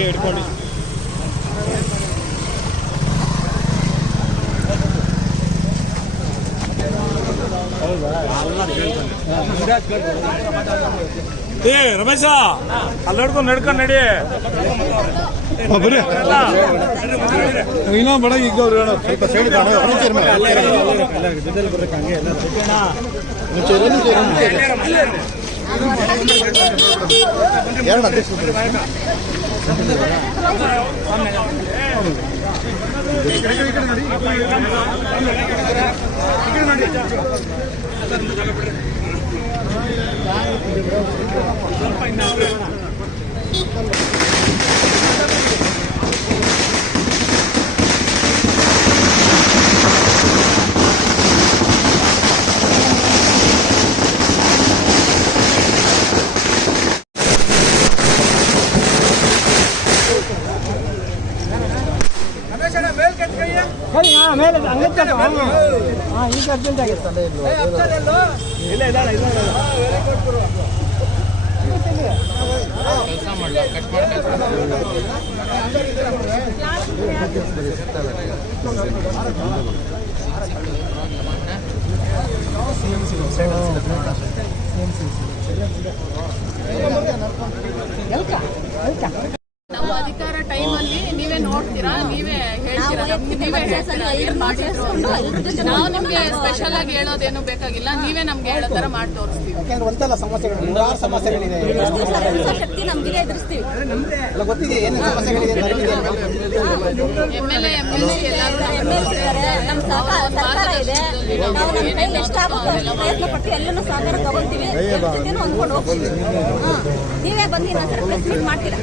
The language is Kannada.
ಹಿಂಗೆ ಹಿಡ್ಕೊಂಡು ಏ ರಮೇಶ ಅಲ್ಲಿ ನಡ್ಕೊಂಡು ನಡಿ ಇನ್ನೂ ಬಡ ಈಗ ಸ್ವಲ್ಪ ಸೈಡ್ ಎರಡು ಅಧ್ಯಕ್ಷರು ಮೇಲೆ ಈಗ ಅರ್ಜೆಂಟ್ ಆಗಿರ್ತಲ್ಲ ಇಲ್ಲ ಕೆಲಸ ಮಾಡಲ್ಲ ಕಟ್ ನಮ್ಮ ಅಧಿಕಾರ ಟೈಮಲ್ಲಿ ನೀವೇ ನೋಡ್ತೀರಾ, ನೀವೇ ಹೇಳ್ತೀರಾ, ನೀವೇ ಹೇಳ್ತೀರಾ ಏನ್ ಮಾಡಿದ್ರು ಅಂತ. ನಾವು ನಿಮ್ಗೆ ಸ್ಪೆಷಲ್ ಆಗಿ ಹೇಳೋದೇನು ಬೇಕಾಗಿಲ್ಲ, ನೀವೇ ನಮ್ಗೆ ಹೇಳೋ ತರ ಮಾಡಿ ತೋರಿಸ್ತೀವಿ. MLA ಎಲ್ಲರೂ ಸಹಕಾರ ತಗೊಳ್ತೀವಿ, ಅಂದ್ಕೊಂಡು ಹೋಗ್ತೀವಿ. ನೀವೇ ಬಂದು ಮಾಡ್ತೀರಾ.